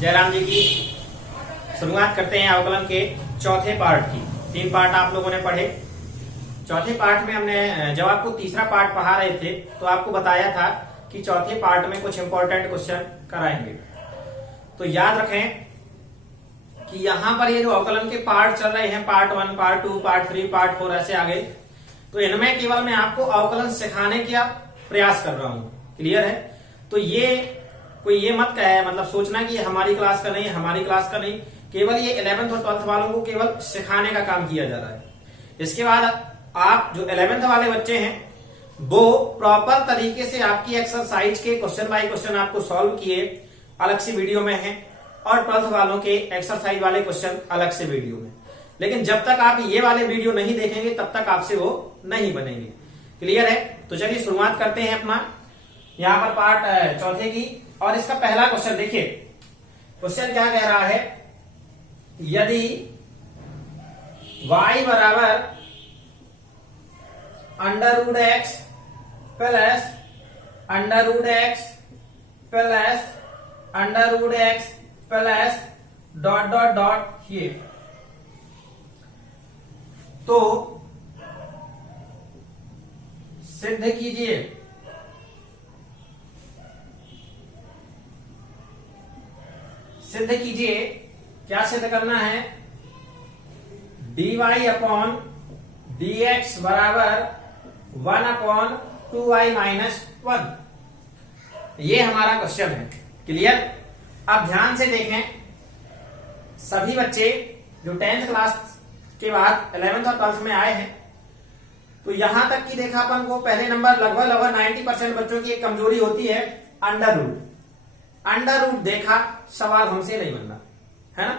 जयराम जी की शुरुआत करते हैं अवकलन के चौथे पार्ट की। 3 पार्ट आप लोगों ने पढ़े। चौथे पार्ट में हमने जब आपको तीसरा पार्ट पढ़ा रहे थे तो आपको बताया था कि चौथे पार्ट में कुछ इंपॉर्टेंट क्वेश्चन कराएंगे। तो याद रखें कि यहाँ पर ये जो अवकलन के पार्ट चल रहे हैं, पार्ट 1, पार्ट 2, पार्ट 3, पार्ट 4 ऐसे आगे, तो इनमें केवल मैं आपको अवकलन सिखाने का प्रयास कर रहा हूँ। क्लियर है? तो ये कोई ये मत कहे, मतलब सोचना कि हमारी क्लास का नहीं, हमारी क्लास का नहीं, केवल ये 11th और 12th वालों को केवल सिखाने का काम किया जा रहा है। इसके बाद आप जो 11th वाले बच्चे हैं वो प्रॉपर तरीके से आपकी एक्सरसाइज के क्वेश्चन बाय क्वेश्चन आपको सॉल्व किए अलग से वीडियो में है, और 12th वालों के एक्सरसाइज वाले क्वेश्चन अलग से वीडियो में। लेकिन जब तक आप ये वाले वीडियो नहीं देखेंगे तब तक आपसे वो नहीं बनेंगे। क्लियर है? तो चलिए शुरुआत करते हैं अपना यहाँ पर पार्ट चौथे की। और इसका पहला क्वेश्चन देखिए, क्वेश्चन क्या कह रहा है, यदि y बराबर √x plus √x plus √x plus dot dot dot ये, तो सिद्ध कीजिए क्या सिद्ध करना है, dy अपॉन dx बराबर 1/2y माइनस 1। ये हमारा क्वेश्चन है। क्लियर? अब ध्यान से देखें, सभी बच्चे जो 10th क्लास के बाद 11th और 12th में आए हैं, तो यहां तक कि देखा अपन को पहले नंबर लगभग 90% बच्चों की एक कमजोरी होती है अंडर रूट देखा, सवाल हमसे नहीं बनना है ना।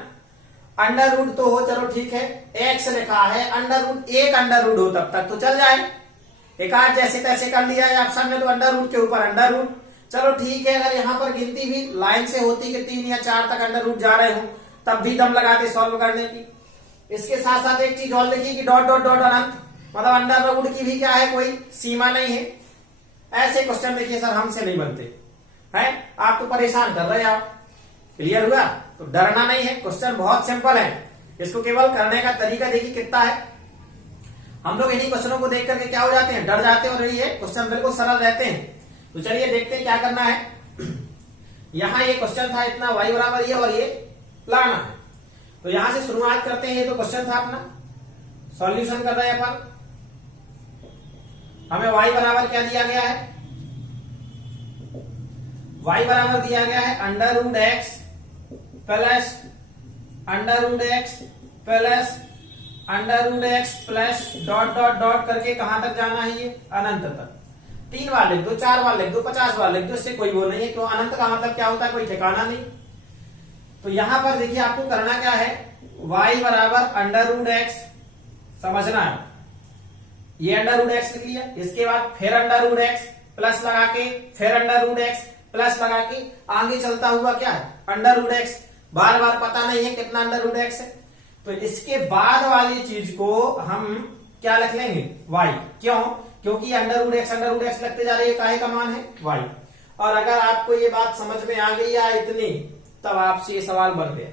अंडर रूट तो हो, चलो ठीक है, एक्स लिखा है, अंडर रूट एक अंडर रूट हो तब तक तो चल जाए, एक आध जैसे तैसे कर लिया है ऑप्शन में, तो अंडर रूट के ऊपर अंडर रूट, चलो ठीक है। अगर यहाँ पर गिनती भी लाइन से होती कि 3 या 4 तक अंडर रूट जा रहे हो तब भी दम लगाते सॉल्व करने की। इसके साथ साथ एक चीज और देखिए कि डॉट डॉट डॉट अनंत, मतलब अंडर रूट की भी क्या है, कोई सीमा नहीं है। ऐसे क्वेश्चन देखिए सर हमसे नहीं बनते हैं, आप तो परेशान कर रहे हैं आप। क्लियर हुआ? तो डरना नहीं है, क्वेश्चन बहुत सिंपल है। इसको केवल करने का तरीका देखिए कितना है। हम लोग इन्हीं क्वेश्चनों को देख करके क्या हो जाते हैं, डर जाते हैं, और ये क्वेश्चन बिल्कुल सरल रहते हैं। तो चलिए देखते हैं क्या करना है। यहां ये क्वेश्चन था इतना, y बराबर ये और ये लाना है। तो यहां से शुरुआत करते हैं। ये तो क्वेश्चन था अपना, सॉल्यूशन कर रहे हैं अपन। हमें y बराबर क्या दिया गया है, y बराबर दिया गया है √x plus √x plus √x plus dot dot dot करके कहां तक जाना है, ये अनंत तक। 3 बार लिख दो, 4 बार लिख दो, 50 बार लिख दो, इससे कोई वो नहीं है। क्यों? अनंत का मतलब क्या होता है, कोई ठिकाना नहीं। तो यहां पर देखिए आपको करना क्या है, y बराबर √x समझना है, ये √x लिख लिया। इसके बाद फिर √x प्लस लगा के, फिर √x प्लस लगा के, आगे चलता हुआ क्या है √x, बार बार पता नहीं है कितना √x है। तो इसके बाद वाली चीज को हम क्या लिख लेंगे, y। क्यों? क्योंकि √x लगते जा रही है, काहे का मान है y। और अगर आपको ये बात समझ में आ गई या इतनी, तब आपसे ये सवाल बन गया।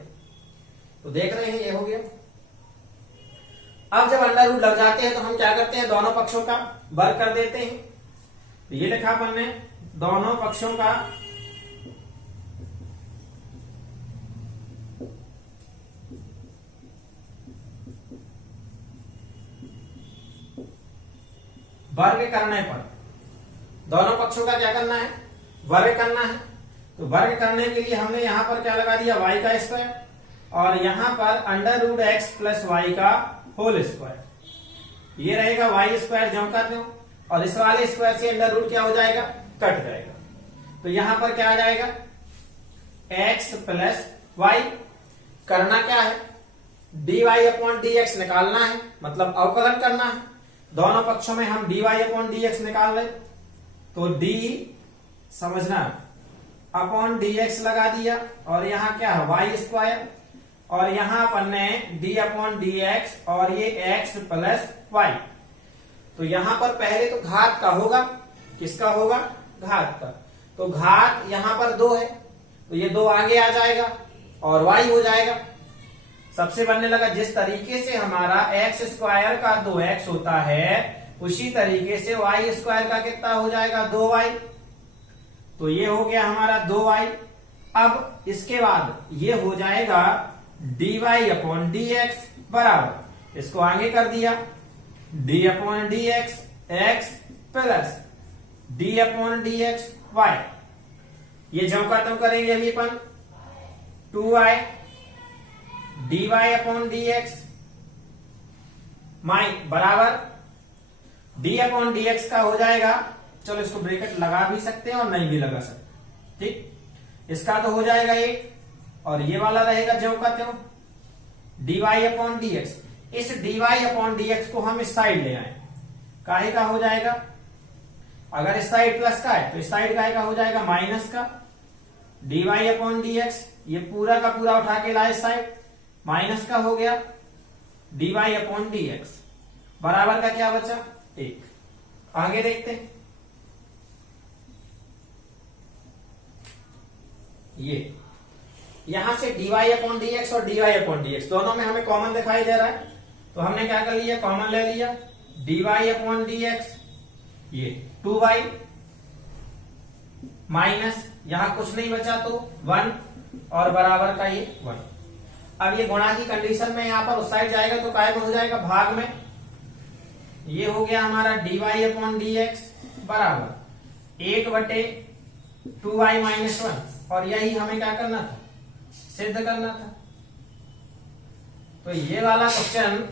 तो देख रहे हैं, ये हो गया। अब जब अंडर रूट लग जाते हैं तो हम क्या करते हैं, दोनों पक्षों का वर्ग कर देते हैं। तो ये लिखा अपन ने, दोनों पक्षों का वर्ग करने पर, दोनों पक्षों का क्या करना है, वर्ग करना है। तो वर्ग करने के लिए हमने यहां पर क्या लगा दिया, y का स्क्वायर, और यहां पर √x प्लस y का होल स्क्वायर। ये रहेगा y स्क्वायर ज्यों का त्यों, और इस वाले स्क्वायर से अंडर रूट क्या हो जाएगा, कट जाएगा। तो यहां पर क्या आ जाएगा, x प्लस y। करना क्या है, dy अपॉन dx निकालना है, मतलब अवकलन करना है। दोनों पक्षों में हम dy अपॉन dx निकाल रहे, तो d समझना अपॉन dx लगा दिया, और यहां क्या है y स्क्वायर, और यहां अपन ने d अपॉन dx, और ये x प्लस y। तो यहां पर पहले तो घात का होगा, किसका होगा, घात का। तो घात यहां पर 2 है, तो ये 2 आगे आ जाएगा, और y हो जाएगा। सबसे बनने लगा जिस तरीके से हमारा एक्स स्क्वायर का 2x होता है उसी तरीके से y स्क्वायर का कितना हो जाएगा 2y। तो ये हो गया हमारा 2y। अब इसके बाद ये हो जाएगा dy अपॉन dx बराबर, इसको आगे कर दिया d upon dx x plus d upon dx y। ये ज्यों का त्यों करेंगे अभी अपन 2y dy अपॉन dx बराबर d अपॉन dx का हो जाएगा। चलो इसको ब्रैकेट लगा भी सकते हैं और नहीं भी लगा सकते, ठीक। इसका तो हो जाएगा ये, और ये वाला रहेगा ज्यों का त्यों dy अपॉन dx। इस dy अपॉन dx को हम इस साइड ले आए, काहे का हो जाएगा, अगर इस साइड प्लस का है तो इस साइड काहे का हो जाएगा माइनस का। dy अपॉन dx ये पूरा का पूरा उठा के लाए इस साइड, माइनस का हो गया dy अपॉन dx बराबर का क्या बचा 1। आगे देखते हैं, ये यहां से dy अपॉन dx और dy अपॉन dx दोनों में हमें कॉमन दिखाई दे रहा है, तो हमने क्या कर लिया, कॉमन ले लिया dy अपॉन dx ये 2y माइनस यहां कुछ नहीं बचा तो 1 और बराबर का ये 1। अब ये गुणा की कंडीशन में यहां पर उस साइड जाएगा तो काय में हो जाएगा भाग में। ये हो गया हमारा dy अपॉन dx बराबर 1/2y माइनस 1, और यही हमें क्या करना था, सिद्ध करना था। तो ये वाला क्वेश्चन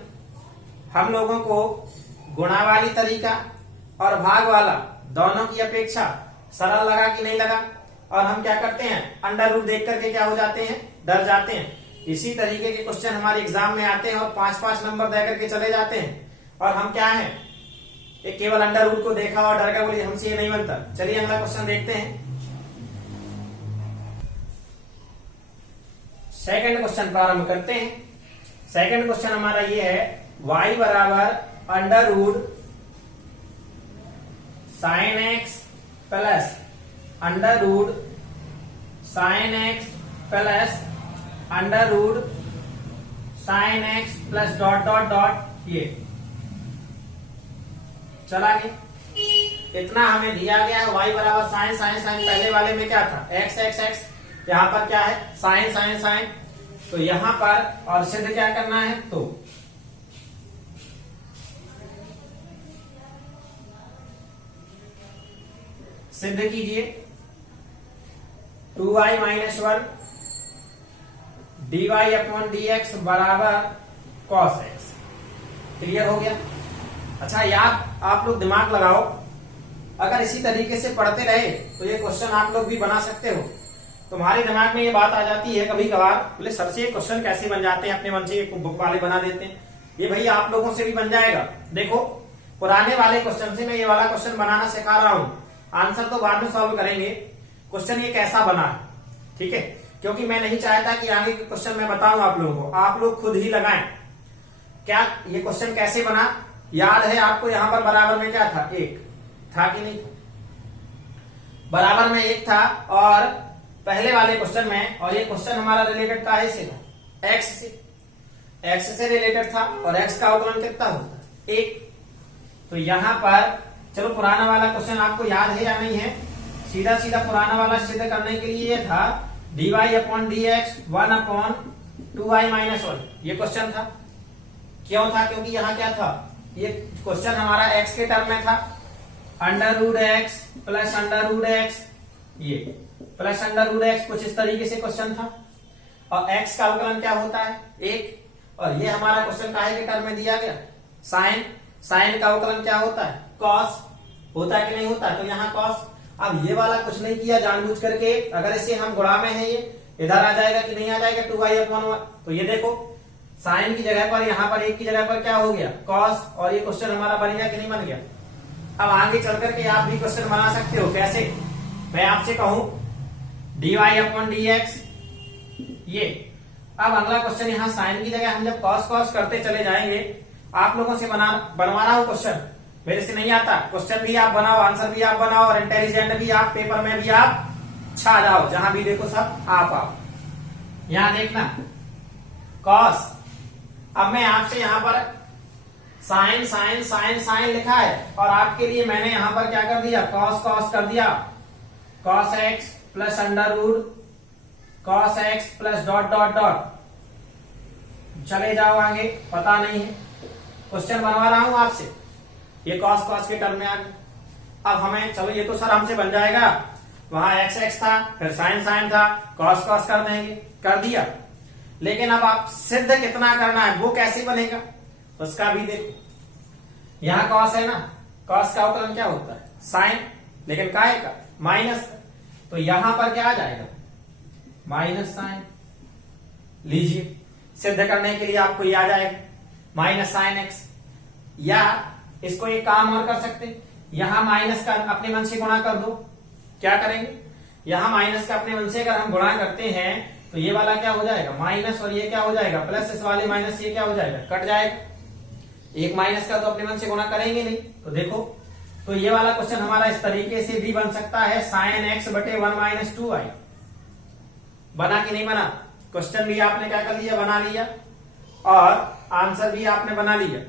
हम लोगों को गुणा वाली तरीका और भाग वाला दोनों की अपेक्षा सरल लगा कि नहीं लगा, और हम क्या करते हैं अंडर रूट देख करके क्या हो जाते हैं, डर जाते हैं। इसी तरीके के क्वेश्चन हमारे एग्जाम में आते हैं और 5-5 नंबर दे करके चले जाते हैं, और हम क्या है एक केवल अंडर रूट को देखा और डर गए, बोले हमसे ये नहीं बनता। चलिए अगला क्वेश्चन देखते हैं। सेकंड क्वेश्चन प्रारंभ करते हैं। सेकंड क्वेश्चन हमारा ये है y बराबर under root sine x plus under root sine x plus under root sine x plus dot dot dot. ये चला गया, इतना हमें दिया गया है y बराबर साइन साइन साइन, पहले वाले में क्या था x x x, यहां पर क्या है साइन साइन साइन। तो यहां पर और सिद्ध क्या करना है, तो सिद्ध कीजिए 2y minus 1 dy upon dx बराबर cos x। क्लियर हो गया। अच्छा याद आप लोग दिमाग लगाओ, अगर इसी तरीके से पढ़ते रहे तो ये क्वेश्चन आप लोग भी बना सकते हो। तुम्हारे दिमाग में ये बात आ जाती है कभी कभार, बोले सबसे ये क्वेश्चन कैसे बन जाते हैं, अपने मन से बुक वाले बना देते हैं। ये भाई आप लोगों से भी बन जाएगा। देखो पुराने वाले क्वेश्चन से मैं ये वाला क्वेश्चन बनाना सिखा रहा हूं, आंसर तो बाद में सॉल्व करेंगे। क्वेश्चन ये कैसा बना है, ठीक है, क्योंकि मैं नहीं चाहता कि आगे के क्वेश्चन मैं बताऊं आप लोगों को, आप लोग खुद ही लगाएं। क्या ये क्वेश्चन कैसे बना याद है आपको, यहां पर बराबर में क्या था, 1 था कि नहीं था, बराबर में 1 था, और पहले वाले क्वेश्चन में, और ये क्वेश्चन हमारा रिलेटेड काहे से था, एक्स से, एक्स से रिलेटेड था, और एक्स का अवकलन कितना होता है 1। तो यहां पर चलो पुराना वाला क्वेश्चन आपको याद है या नहीं है, सीधा सीधा पुराना वाला सिद्ध करने के लिए ये था dy upon dx 1 upon 2y minus 1, ये क्वेश्चन था। क्यों था, क्योंकि यहाँ क्या था, ये क्वेश्चन हमारा x के टर्म में था, under root x plus under root x, ये प्लस अंडर रूट एक्स, कुछ इस तरीके से क्वेश्चन था, और x का अवकलन क्या होता है 1, और ये हमारा क्वेश्चन काहे के टर्म में दिया गया साइन, साइन का अवकलन क्या होता है कॉस, होता है कि नहीं होता, तो यहाँ कॉस। अब ये वाला कुछ नहीं किया जानबूझ करके, अगर इसे हम गुणा में है ये इधर आ जाएगा कि नहीं आ जाएगा 2y अपॉन 1, तो ये देखो साइन की जगह पर यहाँ पर 1 की जगह पर क्या हो गया कॉस, और ये क्वेश्चन हमारा बन गया कि नहीं बन गया। अब आगे चल करके आप भी क्वेश्चन बना सकते हो, कैसे, मैं आपसे कहूं dy अपॉन dx ये। अब अगला क्वेश्चन यहाँ साइन की जगह हम जब कॉस कॉस करते चले जाएंगे, आप लोगों से बनवा रहा हूं क्वेश्चन, मेरे से नहीं आता, क्वेश्चन भी आप बनाओ, आंसर भी आप बनाओ, और इंटेलिजेंट भी आप, पेपर में भी आप छा जाओ, जहां भी देखो सब आप आओ। यहां देखना कॉस, अब मैं आपसे यहां पर साइन साइन साइन साइन लिखा है और आपके लिए मैंने यहां पर क्या कर दिया, कॉस कॉस कर दिया, cos x plus under root cos x plus dot dot dot. चले जाओ आगे, पता नहीं है, क्वेश्चन बनवा रहा हूं आपसे, ये कॉस कॉस के टर्म में आ गए। अब हमें चलो ये तो सर हमसे बन जाएगा, वहां एक्स एक्स था फिर साइन साइन था, कॉस कॉस कर देंगे, कर दिया। लेकिन अब आप सिद्ध कितना करना है वो कैसे बनेगा उसका भी देखो। यहां कॉस है ना, कॉस का अवकलन क्या होता है साइन, लेकिन काय का माइनस, तो यहां पर क्या आ जाएगा माइनस साइन। लीजिए सिद्ध करने के लिए आपको ये आ जाएगा माइनस साइन एक्स, या इसको एक काम और कर सकते, यहां माइनस का अपने मन से गुणा कर दो। क्या करेंगे, यहां माइनस का अपने मन से अगर हम गुणा करते हैं तो ये वाला क्या हो जाएगा माइनस और ये क्या हो जाएगा प्लस, इस वाले माइनस ये क्या हो जाएगा कट जाएगा। एक माइनस का तो अपने मन से गुणा करेंगे नहीं, तो देखो तो ये वाला क्वेश्चन हमारा इस तरीके से भी बन सकता है, साइन एक्स बटे 1 माइनस 2 आई। बना कि नहीं बना, क्वेश्चन भी आपने क्या कर लिया बना लिया और आंसर भी आपने बना लिया।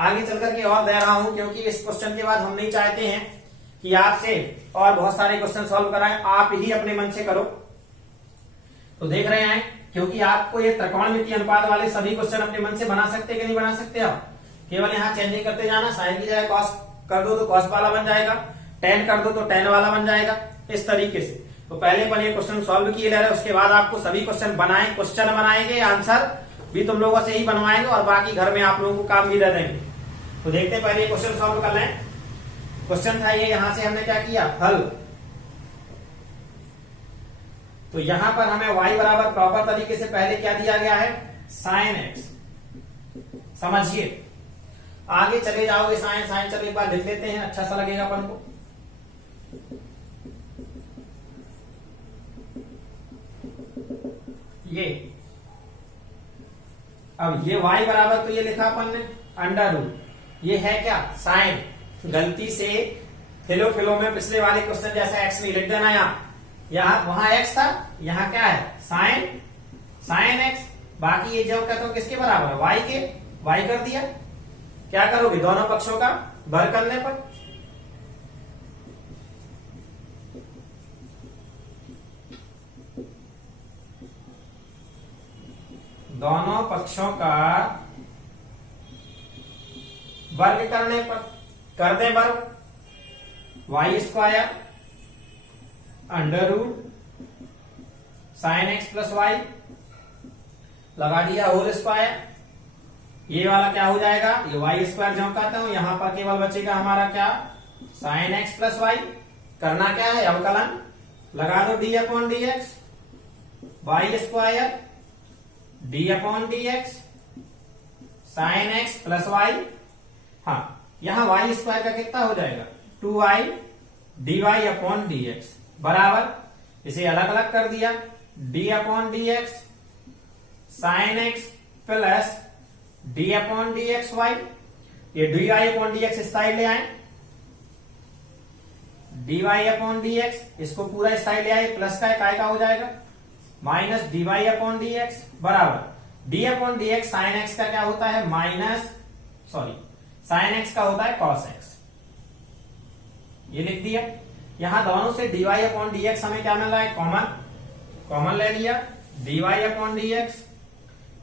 आगे चल करके और दे रहा हूं क्योंकि इस क्वेश्चन के बाद हम नहीं चाहते हैं कि आपसे और बहुत सारे क्वेश्चन सॉल्व कराएं, आप ही अपने मन से करो। तो देख रहे हैं क्योंकि आपको ये त्रिकोणमितीय अनुपात वाले सभी क्वेश्चन अपने मन से बना सकते कि नहीं बना सकते, आप केवल यहाँ चेंजिंग करते जाना, साइन की जगह कॉस कर दो तो कॉस वाला बन जाएगा, टेन कर दो तो टेन वाला बन जाएगा, इस तरीके से। तो पहले अपन ये क्वेश्चन सॉल्व किए ले रहे, उसके बाद आपको सभी क्वेश्चन बनाएंगे, आंसर भी तुम लोगों से ही बनवाएंगे और बाकी घर में आप लोगों को काम भी दे देंगे। तो देखते हैं पहले क्वेश्चन सॉल्व कर लें। क्वेश्चन था ये, यहां से हमने क्या किया हल, तो यहां पर हमें y बराबर प्रॉपर तरीके से पहले क्या दिया गया है साइन एक्स, समझिए। आगे चले जाओगे साइन साइन, चलो एक बार लिख लेते हैं, अच्छा सा लगेगा अपन को। ये अब ये y बराबर तो ये लिखा अपन ने अंडर रूट, ये है क्या साइन, गलती से फिलो में पिछले वाले क्वेश्चन जैसा एक्स नहीं लिख देना, यहाँ वहां एक्स था, यहाँ क्या है साइन एक्स, बाकी ये जो कहता हूं किसके बराबर है वाई के, वाई कर दिया। क्या करोगे दोनों पक्षों का भर करने पर, दोनों पक्षों का वर्ग करने पर कर दे वर्ग, y square under root sine x plus y लगा दिया होल स्क्वायर, ये वाला क्या हो जाएगा ये वाई स्क्वायर जो कहता हूं, यहां पर केवल बचेगा हमारा क्या साइन एक्स प्लस वाई। करना क्या है अवकलन, लगा दो d upon d x, y square d upon d x sine x plus y. हाँ यहां वाई स्क्वायर का कितना हो जाएगा 2y d y upon d x बराबर, इसे अलग अलग कर दिया d upon d x sine x plus d upon d x y. ये d y upon d x इस साइड ले आए, d y upon d x इसको पूरा इस साइड ले आए, प्लस का काय का हो जाएगा minus d y upon d x बराबर d upon d x sine x का क्या होता है साइन एक्स का होता है कॉस एक्स, ये लिख दिया। यहां दोनों से dy अपॉन डी एक्स हमें क्या मिल रहा है कॉमन ले लिया, dy अपॉन डी एक्स,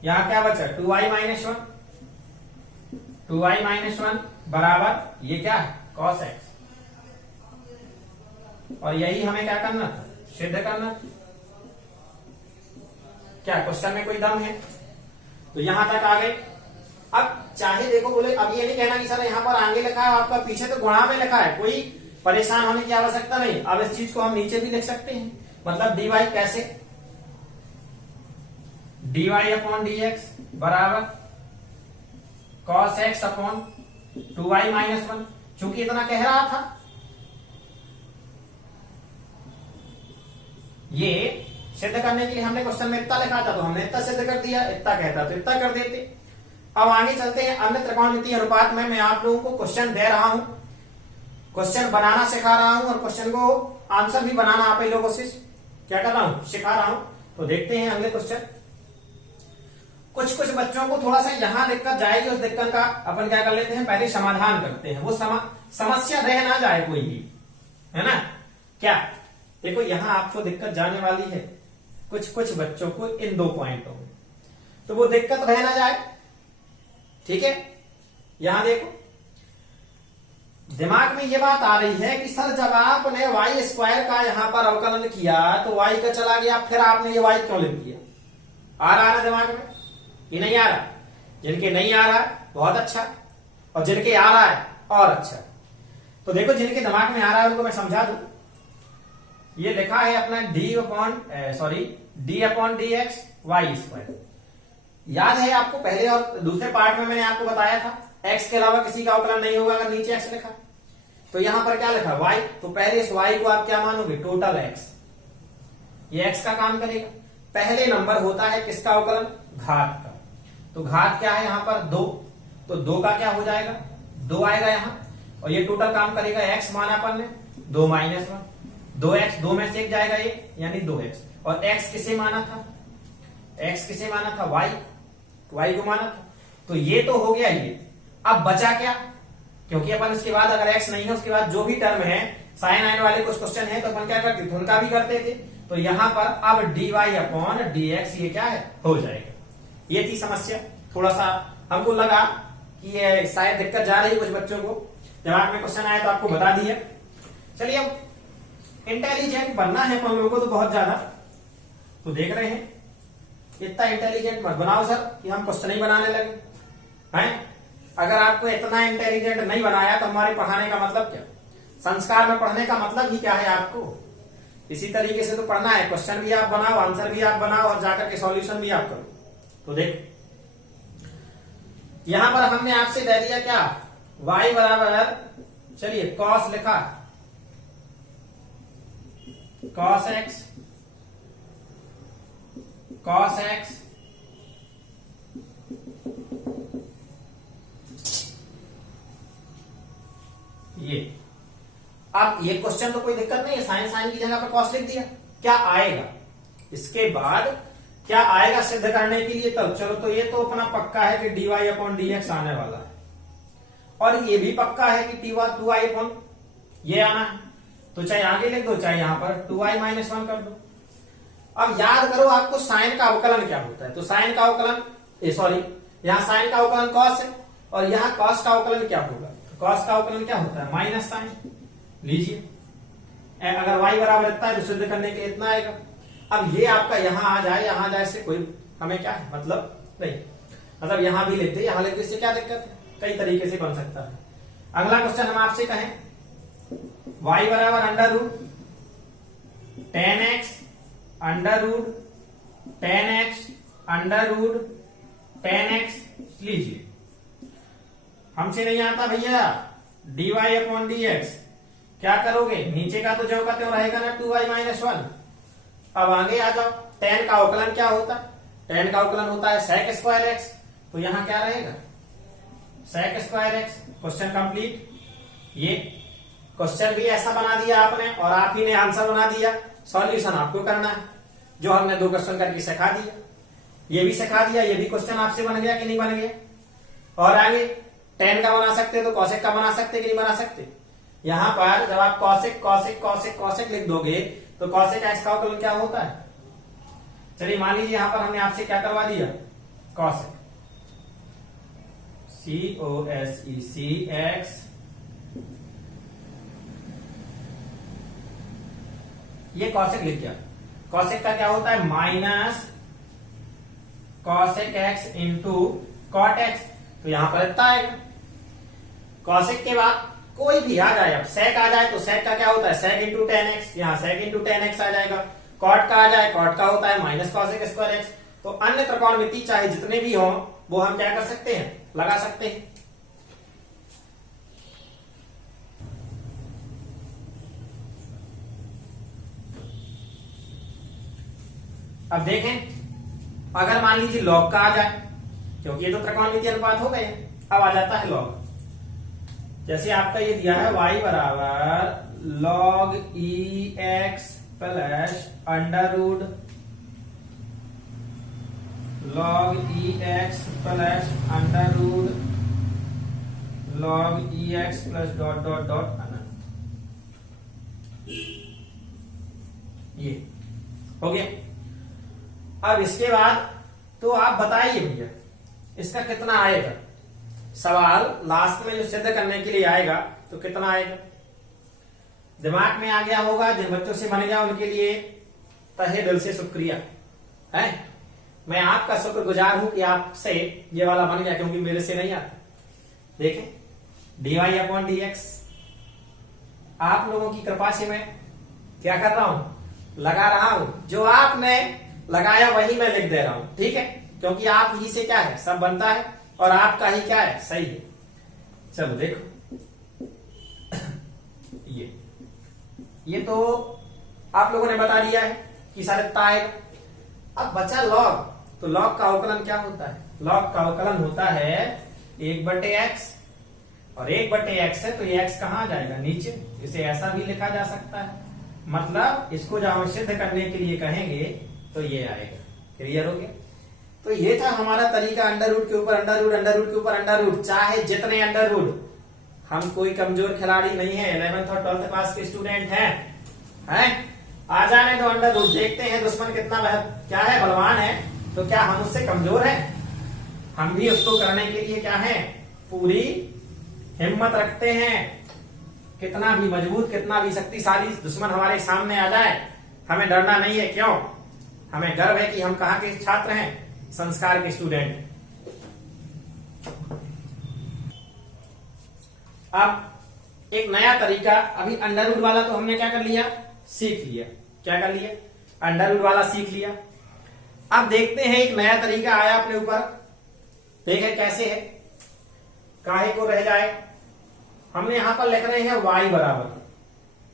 यहां क्या बचा 2y माइनस 1 बराबर ये क्या है cos x, और यही हमें क्या करना था सिद्ध करना। क्या क्वेश्चन में कोई दम है, तो यहां तक आ गए। अब चाहे देखो बोले, अब ये नहीं कहना कि सर यहां पर आगे लिखा है आपका पीछे तो गुणा में लिखा है, कोई परेशान होने की आवश्यकता नहीं। अब इस चीज को हम नीचे भी लिख सकते हैं, मतलब dy कैसे dy अपॉन डी एक्स बराबर cos x upon 2y minus 1, चूंकि इतना कह रहा था, ये सिद्ध करने के लिए हमने क्वेश्चन में इतना लिखा था तो हमने इतना सिद्ध कर दिया, इतना कहता तो इतना कर देते। अब आगे चलते हैं अन्य त्रिकोणमितीय अनुपात में। मैं आप लोगों को क्वेश्चन दे रहा हूं, क्वेश्चन बनाना सिखा रहा हूं और क्वेश्चन को आंसर भी बनाना आप ही लोगों से क्या कर रहा हूं सिखा रहा हूं। तो देखते हैं अगले क्वेश्चन। कुछ कुछ बच्चों को थोड़ा सा यहां दिक्कत जाएगी, उस दिक्कत का अपन क्या कर लेते हैं, पहले समाधान करते हैं, वो समस्या रह ना जाए कोई भी, है ना। क्या देखो यहां आपको दिक्कत जाने वाली है कुछ कुछ बच्चों को इन 2 पॉइंटों में, तो वो दिक्कत रह ना जाए। ठीक है, यहां देखो दिमाग में ये बात आ रही है कि सर जब आपने वाई स्क्वायर का यहां पर अवकलन किया तो वाई का चला गया, फिर आपने ये वाई क्यों लिख दिया। आ रहा है दिमाग में कि नहीं आ रहा? जिनके नहीं आ रहा है बहुत अच्छा, और जिनके आ रहा है और अच्छा। तो देखो जिनके दिमाग में आ रहा है उनको मैं समझा दूं। ये लिखा है अपना d upon d x y square. याद है आपको पहले और दूसरे पार्ट में मैंने आपको बताया था x के अलावा किसी का अवकलन नहीं होगा अगर नीचे x लिखा। तो यहां पर क्या लिखा y, तो पहले इस y को आप क्या मानोगे, टोटल x। ये x का काम करेगा। पहले नंबर होता है किसका अवकलन, घात का। तो घात क्या है यहां पर 2, तो 2 का क्या हो जाएगा 2 आएगा यहां, और ये टोटल काम करेगा x माना अपन ने 2 माइनस 1, 2x 2 में से 1 जाएगा ये यानी 2x, और x किसे माना था, x किसे माना था y को माना था। तो ये तो हो गया ये। अब बचा क्या, क्योंकि अपन इसके बाद अगर x नहीं है उसके बाद जो भी टर्म है साइन आइन वाले कुछ क्वेश्चन है तो अपन क्या करते थे, उनका भी करते थे। तो यहां पर अब dy अपॉन dx ये क्या है हो जाएगा। ये थी समस्या। थोड़ा सा हमको लगा कि ये शायद दिक्कत जा रही है कुछ बच्चों को, दिमाग में क्वेश्चन आया तो आपको बता दिया। चलिए अब इंटेलिजेंट बनना है अपन लोगों को तो बहुत ज्यादा, तो देख रहे हैं इतना इंटेलिजेंट मत बनाओ सर कि हम क्वेश्चन ही बनाने लगे हैं। अगर आपको इतना इंटेलिजेंट नहीं बनाया तो हमारे पढ़ाने का मतलब क्या, संस्कार में पढ़ने का मतलब ही क्या है आपको। इसी तरीके से तो पढ़ना है, क्वेश्चन भी आप बनाओ, आंसर भी आप बनाओ और जाकर के सॉल्यूशन भी आप करो। तो देख यहां पर हमने आपसे दे दिया क्या, y बराबर, चलिए कॉस लिखा, कॉस x ये। अब ये क्वेश्चन तो कोई दिक्कत नहीं है, साइन साइन की जगह पर कॉस लिख दिया। क्या आएगा इसके बाद, क्या आएगा सिद्ध करने के लिए तब। चलो तो ये तो अपना पक्का है कि dy अपॉन dx आने वाला है, और ये भी पक्का है कि 2y अपॉन ये आना है। तो चाहे आगे लिख दो चाहे यहां पर 2y माइनस 1 कर दो। अब याद करो आपको साइन का अवकलन क्या होता है। तो साइन का अवकलन सॉरी यहां साइन का अवकलन कॉस है, और यहां कॉस का अवकलन क्या होगा, कॉस का अवकलन क्या होता है माइनस साइन। लीजिए अगर y बराबर इतना है तो सिद्ध करने के लिए इतना आएगा। अब ये आपका यहां आ जाए से कोई हमें क्या है मतलब नहीं, मतलब यहां भी लेते यहां लेते इससे क्या दिक्कत है, कई तरीके से बन सकता है। अगला क्वेश्चन हम आपसे कहें y बराबर under root 10x under root 10x under root 10x। लीजिए हमसे नहीं आता भैया dy अपॉन dx, क्या करोगे, नीचे का तो जो का त्यों रहेगा ना 2y माइनस 1। अब आगे आ जाओ, tan का अवकलन क्या होता है, tan का अवकलन होता है sec स्क्वायर x। तो यहां क्या रहेगा sec square x। Question complete. ये क्वेश्चन भी ऐसा बना दिया आपने और आप ही ने आंसर बना दिया, सॉल्यूशन आपको करना है। जो हमने 2 क्वेश्चन करके सिखा दिया, ये भी सिखा दिया, ये भी क्वेश्चन आपसे बन गया कि नहीं बन गया। और आगे tan का बना सकते तो cosec का बना सकते कि नहीं बना सकते। यहां पर जब आप cosec cosec cosec cosec लिख दोगे तो cosec x का अवकलन क्या होता है। चलिए मान लीजिए यहां पर हमने आपसे क्या करवा दिया, cosec cosec x, ये cosec लिख दिया। cosec का क्या होता है minus cosec x into cot x। तो यहां पर इतना आएगा। cosec के बाद कोई भी आ जाए, अब sec आ जाए तो sec का क्या होता है sec इंटू 10x, यहाँ sec इंटू 10x आ जाएगा। cot का आ जाए, cot का होता है माइनस cosec स्क्वायर x। तो अन्य त्रिकोणमिति चाहे जितने भी हों वो हम क्या कर सकते हैं, लगा सकते हैं। अब देखें अगर मान लीजिए log का आ जाए, क्योंकि ये तो त्रिकोणमितीय अनुपात हो गए, अब आ जाता है log। जैसे आपका ये दिया है y बराबर log e x plus under root log EX plus under root log EX plus dot dot dot अनंत। ये हो गया। अब इसके बाद तो आप बताइए भैया इसका कितना आएगा। सवाल लास्ट में जो सिद्ध करने के लिए आएगा तो कितना आएगा, दिमाग में आ गया होगा। जिन बच्चों से बन गया उनके लिए तहे दिल से शुक्रिया है। मैं आपका शुक्रगुजार हूं कि आपसे ये वाला बन गया, क्योंकि मेरे से नहीं आता। देखें dy अपॉन dx, आप लोगों की कृपा से मैं क्या कर रहा हूं, लगा रहा हूं। जो आपने लगाया वही मैं लिख दे रहा हूं, ठीक है, क्योंकि आप ही से क्या है सब बनता है और आपका ही क्या है सही है। चलो देखो ये तो आप लोगों ने बता दिया है कि सारे इतना आएगा। अब बचा लॉग, तो लॉग का अवकलन क्या होता है, लॉग का अवकलन होता है 1/x, और 1/x है तो ये x कहां जाएगा नीचे। इसे ऐसा भी लिखा जा सकता है, मतलब इसको जब हम सिद्ध करने के लिए कहेंगे तो ये आएगा। क्लियर हो गया। तो ये था हमारा तरीका, अंडर रूट के ऊपर अंडर रूट, अंडर रूट के ऊपर अंडर रूट, चाहे जितने अंडर रूट। हम कोई कमजोर खिलाड़ी नहीं है, 11th और 12th क्लास के स्टूडेंट हैं। आ जाने दो अंडर रूट, देखते हैं दुश्मन कितना क्या है बलवान है, तो क्या हम उससे कमजोर हैं। हम भी उसको करने के लिए क्या है पूरी हिम्मत रखते हैं। कितना भी मजबूत कितना भी शक्तिशाली दुश्मन हमारे सामने आ जाए हमें डरना नहीं है। क्यों, हमें गर्व है कि हम कहाँ के छात्र हैं, संस्कार के स्टूडेंट। अब एक नया तरीका, अभी अंडर रूट वाला तो हमने क्या कर लिया, सीख लिया। क्या कर लिया, अंडर रूट वाला सीख लिया। अब देखते हैं एक नया तरीका आया अपने ऊपर, देखें कैसे है, काहे को रह जाए। हमने यहां पर लिख रहे हैं y बराबर,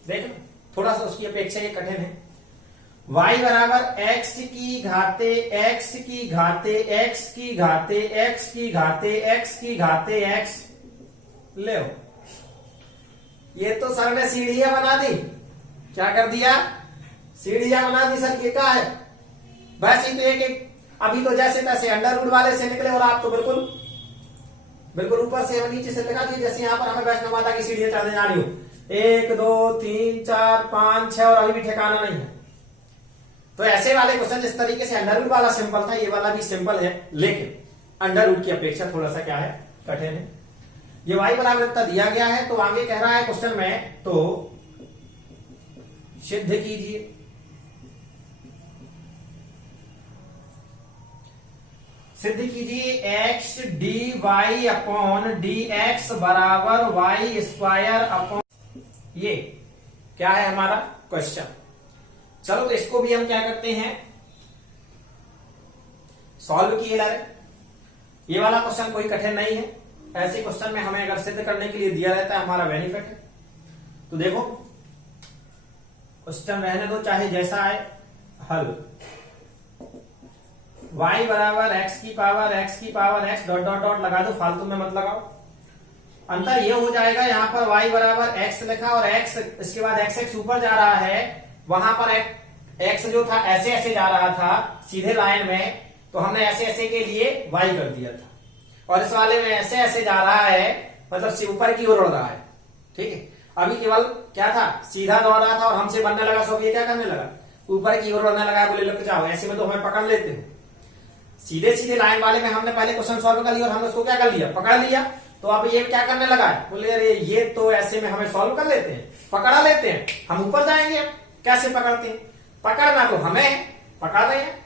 देखें थोड़ा सा उसकी अपेक्षा ये कठिन है। y बराबर x की घाते x की घाते x की घाते x की घाते x की घाते x। ले ये तो सर ने सीढ़ियां बना दी। क्या कर दिया, सीढ़ियां बना दी सर। ये क्या है, बस ही तो एक अभी तो जैसे तैसे अंडर रूट वाले से निकले और आप तो बिल्कुल ऊपर से नीचे से लगा दिए। जैसे यहाँ पर हमें वैष्णो माता की सीढ़ियां चढ़ने जा रही हो, 1 2 3 4 5 6 और अभी भी ठिकाना नहीं है। तो ऐसे वाले क्वेश्चन जिस तरीके से अंडर रूट वाला सिंपल था, ये वाला भी सिंपल है, लेकिन अंडर रूट की अपेक्षा थोड़ा सा क्या है कठिन है। ये y बराबर इतना दिया गया है, तो आगे कह रहा है क्वेश्चन में, तो सिद्ध कीजिए। सिद्ध कीजिए x dy अपॉन dx बराबर y स्क्वायर अपॉन, ये क्या है हमारा क्वेश्चन। चलो तो इसको भी हम क्या करते हैं, सॉल्व किए डायरेक्ट। ये वाला क्वेश्चन कोई कठिन नहीं है। ऐसे क्वेश्चन में हमें अगर सिद्ध करने के लिए दिया रहता है हमारा बेनिफिट है। तो देखो क्वेश्चन रहने दो चाहे जैसा आए, हल y बराबर x की power x dot dot dot लगा दो, फालतू में मत लगाओ। अंतर ये हो जाएगा, यहां पर y बराबर x लिखा और x इसके बाद x ऊपर जा रहा है, वहां पर x जो था ऐसे ऐसे जा रहा था सीधे लाइन में, तो हमने ऐसे ऐसे के लिए y कर दिया था। और इस वाले में ऐसे ऐसे जा रहा है, मतलब ऊपर की ओर उड़ रहा है। ठीक है, अभी केवल क्या था, सीधा दौड़ रहा था और हमसे बनने लगा, सो ये क्या करने लगा, ऊपर की ओर उड़ने लगा। बोले लुक जाओ, ऐसे में तो हमें पकड़ लेते हैं। सीधे सीधे लाइन वाले में हमने पहले क्वेश्चन सॉल्व कर लिया और हमने उसको क्या कर लिया, पकड़ लिया। तो अब ये क्या करने लगा है, बोले अरे ये तो ऐसे में हमें सॉल्व कर लेते हैं, पकड़ा लेते हैं, हम ऊपर जाएंगे। कैसे पकड़ते हैं, पकड़ना तो हमें, पकड़ रहे हैं।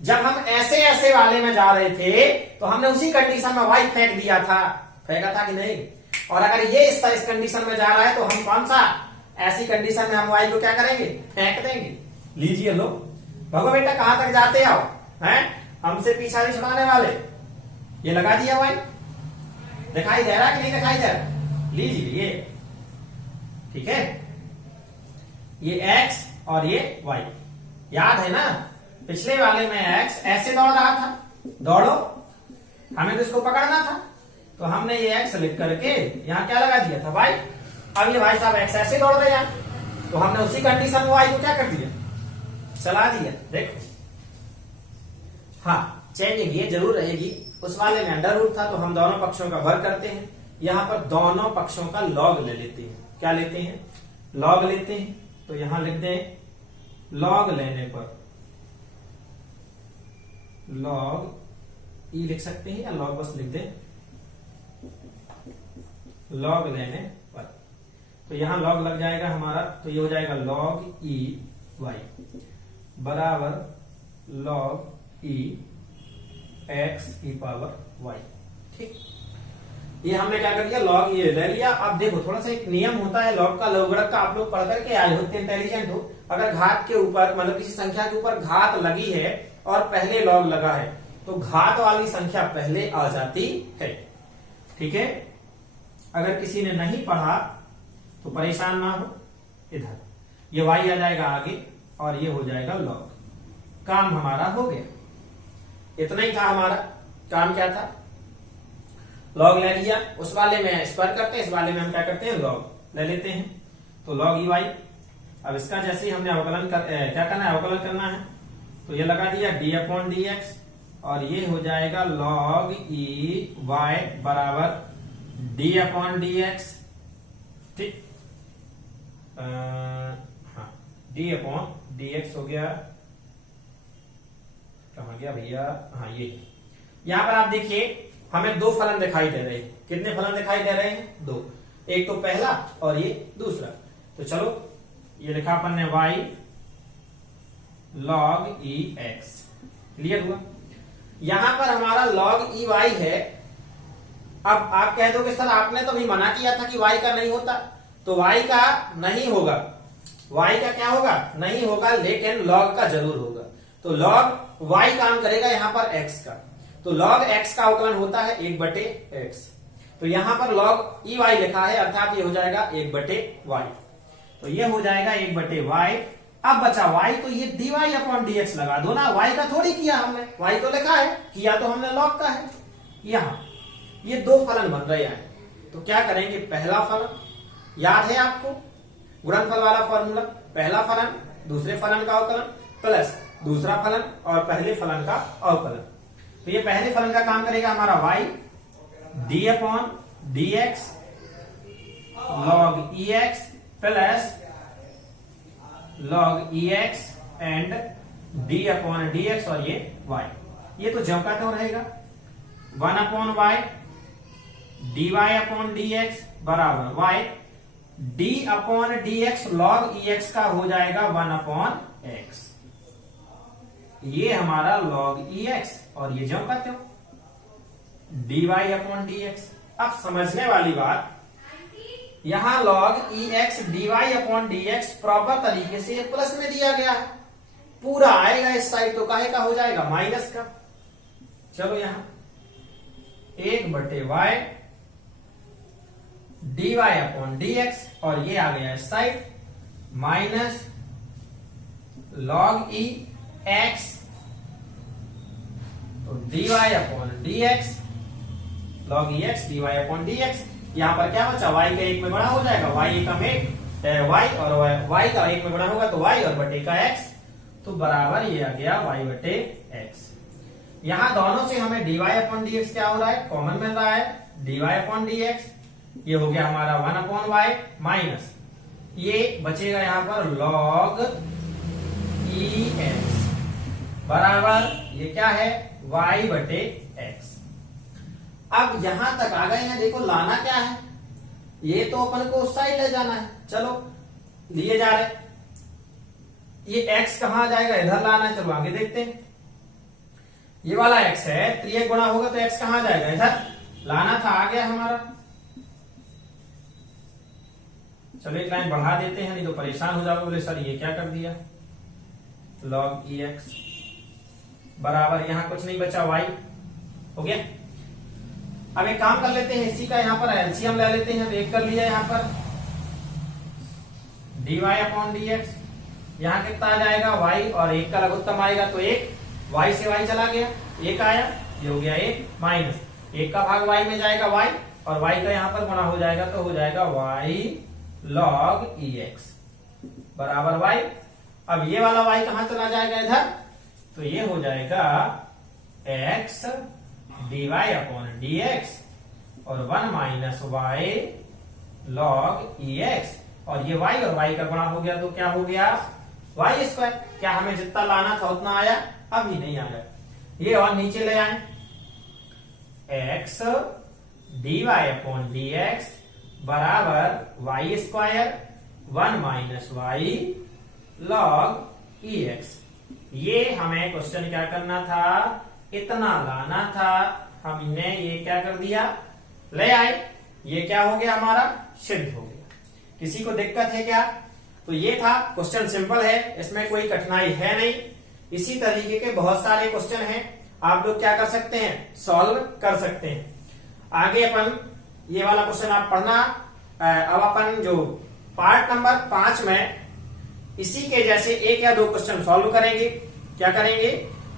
जब हम ऐसे ऐसे वाले में जा रहे थे तो हमने उसी कंडीशन में y फेंक दिया था, फेंका था कि नहीं। और अगर ये इस कंडीशन में जा रहा है तो हम कौन सा, ऐसी कंडीशन में हम y को क्या करेंगे, फेंक देंगे। लीजिए लो, भगो बेटा कहां तक जाते आओ, हैं हमसे पीछा नहीं छुड़ाने वाले। ये लगा दिया y, दिखाई दे रहा कि नहीं दिखाई दे रहा, लीजिए ये, ठीक है, ये x और ये y। याद है ना, पिछले वाले में x ऐसे दौड़ रहा था, दौड़ो, हमें तो इसको पकड़ना था, तो हमने ये x लिख करके यहां क्या लगा दिया था, y। अब ये भाई साहब x ऐसे दौड़ रहे हैं, तो हमने उसी कंडीशन में y को क्या कर दिया, चला दिया। देखो हाँ, चेंजिंग ये जरूर रहेगी, उस वाले में अंडर रूट था तो हम दोनों पक्षों का वर्ग करते हैं, यहां पर दोनों पक्षों का लॉग ले लेते हैं। क्या लेते हैं? लॉग लेते हैं। तो यहां लिख दें लॉग लेने पर, लॉग ई लिख सकते हैं या लॉग बस लिख दें, लॉग लेने पर। तो यहां लॉग लग जाएगा हमारा, तो ये हो जाएगा लॉग ई वाई बराबर लॉग ई एक्स ई पावर वाई। ठीक, ये हमने क्या कर दिया, लॉग ये ले लिया। अब देखो थोड़ा सा एक नियम होता है लॉग का लघुगणक का, आप लोग पढ़ करके आए होते, इंटेलिजेंट हो। अगर घात के ऊपर मतलब किसी संख्या के ऊपर घात लगी है और पहले लॉग लगा है तो घात वाली संख्या पहले आ जाती है। ठीक है, अगर किसी ने नहीं पढ़ा तो परेशान ना हो, इधर ये वाई आ जाएगा आगे और ये हो जाएगा लॉग। काम हमारा हो गया, इतना ही था हमारा काम। क्या था? लॉग ले लिया, उस वाले में स्क्वायर करते हैं, इस वाले में हम क्या करते हैं, लॉग ले लेते हैं। तो लॉग ई वाई, अब इसका जैसे ही हमने अवकलन क्या करना है, अवकलन करना है, तो ये लगा दिया डी अपॉन डी एक्स और ये हो जाएगा लॉग ई वाई बराबर डी अपॉन डी एक्स। ठीक, हाँ डी अपॉन डी एक्स हो गया। कहां गया भैया? हाँ ये यहां पर आप देखिए हमें दो फलन दिखाई दे रहे हैं। कितने फलन दिखाई दे रहे हैं? दो, एक तो पहला और ये दूसरा। तो चलो ये लिखा अपन ने y log e x, clear हुआ। यहां पर हमारा log e y है। अब आप कह दोगे सर आपने तो भी मना किया था कि y का नहीं होता, तो y का नहीं होगा, y का क्या होगा? नहीं होगा, लेकिन log का जरूर होगा। तो log y काम करेगा यहां पर x का, तो log x का अवकलन होता है 1/x। तो यहां पर log ई वाई लिखा है, अर्थात ये हो जाएगा 1/y। तो ये हो जाएगा 1/y। अब बचा y, तो ये dy अपॉन dx लगा दो ना, y का थोड़ी किया हमने, y तो लिखा है, किया तो हमने log का है। यहां ये दो फलन बन रहे हैं, तो क्या करेंगे, पहला फलन याद है आपको गुणनफल वाला फॉर्मूला, पहला फलन दूसरे फलन का अवकलन प्लस दूसरा फलन और पहले फलन का अवकलन। तो ये पहले फलन का काम करेगा हमारा y d upon d x log e x plus log e x and D upon d x और ये y। ये तो ज्यों का त्यों रहेगा, 1 upon y d y upon d x बराबर y d upon d x log e x का हो जाएगा 1 अपॉन एक्स। ये हमारा log ई एक्स और ये ज्यों का त्यों dy अपॉन dx। अब समझने वाली बात, यहां log e x dy upon dx proper तरीके से प्लस में दिया गया है, पूरा आएगा इस साइड तो काहे का हो जाएगा, माइनस का। चलो यहां 1/y dy अपॉन dx और ये आ गया इस side minus log e x तो dy upon dx log e x dy upon dx। यहां पर क्या बचा, y का 1 में बड़ा हो जाएगा, y एकम 1 y और y का 1 में बड़ा होगा तो y और बटे का x, तो बराबर ये आ गया y बटे x। यहां दोनों से हमें dy अपॉन dx क्या हो रहा है, कॉमन मिल रहा है, dy अपॉन dx ये हो गया हमारा 1 अपॉन y माइनस ये बचेगा यहां पर log ई एक्स बराबर ये क्या है, y बटे x। अब यहां तक आ गए हैं, देखो लाना क्या है, ये तो अपन को उस साइड ले जाना है, चलो लिए जा रहे। ये x कहां जाएगा, इधर लाना है, चलो आगे देखते हैं। ये वाला x है, 3 गुणा होगा तो x कहां जाएगा, इधर लाना था, आ गया हमारा। चलो एक लाइन बढ़ा देते हैं, नहीं तो परेशान हो जाओगे, बोले सर ये क्या कर दिया, log ई एक्स बराबर यहां कुछ नहीं बचा y हो गया। अब एक काम कर लेते हैं, इसी का यहां पर एलसीएम ले लेते हैं। एक कर लिया यहां पर dy अपॉन dx, यहां कितना आ जाएगा y और 1 का लघुत्तम आएगा तो 1, y से y चला गया, 1 आया, ये हो गया 1 माइनस 1 का भाग y में जाएगा y और y का यहां पर गुणा हो जाएगा तो हो जाएगा y log ई एक्स बराबर y। अब ये वाला y कहां चला जाएगा, इधर, तो ये हो जाएगा एक्स dy अपॉन dx और 1 माइनस वाई लॉग ex, और ये y और y का गुणा हो गया तो क्या हो गया y स्क्वायर। क्या हमें जितना लाना था उतना आया? अभी नहीं आया। ये और नीचे ले आए, एक्स dy अपॉन dx बराबर y square 1 minus y log ex। ये हमें क्वेश्चन क्या करना था? इतना लाना था। हमने ये क्या कर दिया? ले आए। ये क्या हो गया? हमारा सिद्ध हो गया। किसी को दिक्कत है क्या? तो ये था क्वेश्चन, सिंपल है, इसमें कोई कठिनाई है नहीं। इसी तरीके के बहुत सारे क्वेश्चन हैं, आप लोग क्या कर सकते हैं? सॉल्व कर सकते हैं। आगे अपन ये वाला क्वेश्चन आप पढ़ना। अब अपन जो पार्ट नंबर 5 में इसी के जैसे एक या दो क्वेश्चन सॉल्व करेंगे। क्या करेंगे?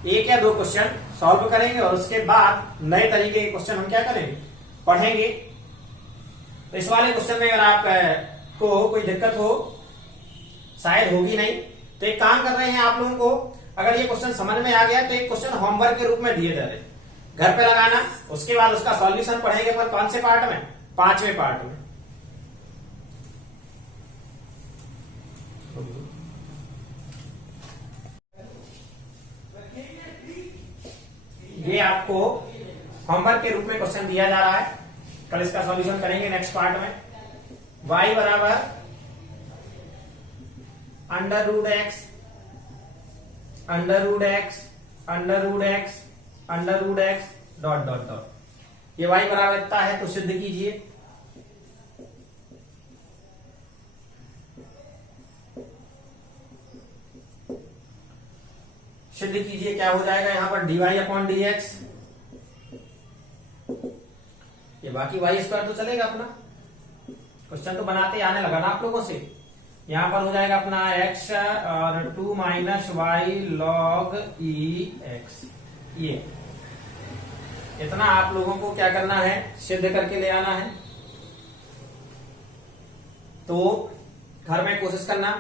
एक या दो क्वेश्चन सॉल्व करेंगे और उसके बाद नए तरीके के क्वेश्चन हम क्या करेंगे? पढ़ेंगे। तो इस वाले क्वेश्चन में अगर आप को कोई दिक्कत हो, शायद होगी नहीं, तो एक काम कर रहे हैं आप लोगों को, अगर ये क्वेश्चन समझ में आ गया तो एक क्वेश्चन होमवर्क के रूप में दिए जा रहे, घर पे लगाना। उसके बाद उसका सॉल्यूशन पढ़ेंगे पर कौन से पार्ट में? 5वें पार्ट में। ये आपको होमवर्क के रूप में क्वेश्चन दिया जा रहा है, कल इसका सॉल्यूशन करेंगे नेक्स्ट पार्ट में। y बराबर under root x under root x under root x under root x dot dot dot. ये y बराबर इतना है तो सिद्ध कीजिए। सिद्ध कीजिए, क्या हो जाएगा यहां पर? dy upon dx। ये बाकी y स्क्वायर तो चलेगा अपना, क्वेश्चन तो बनाते आने लगा ना आप लोगों से। यहां पर हो जाएगा अपना x और 2 माइनस वाई लॉग ex। ये इतना आप लोगों को क्या करना है? सिद्ध करके ले आना है। तो घर में कोशिश करना,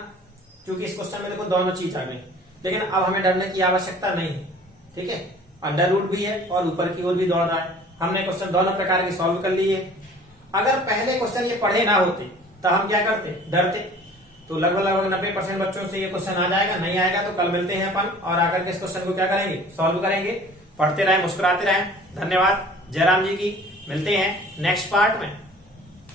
क्योंकि इस क्वेश्चन में देखो दोनों चीज आ गई, लेकिन अब हमें डरने की आवश्यकता नहीं है। ठीक है, अंडर रूट भी है और ऊपर की ओर भी दौड़ रहा है। हमने क्वेश्चन दोनों प्रकार के सॉल्व कर लिए। अगर पहले क्वेश्चन ये पढ़े ना होते तो हम क्या करते? डरते। तो लगभग 90% बच्चों से ये क्वेश्चन आ जाएगा। नहीं आएगा तो कल मिलते हैं अपन और आकर के इस क्वेश्चन को क्या करेंगे? सॉल्व करेंगे। पढ़ते रहें, मुस्कुराते रहें। धन्यवाद। जयराम जी की। मिलते हैं नेक्स्ट पार्ट में।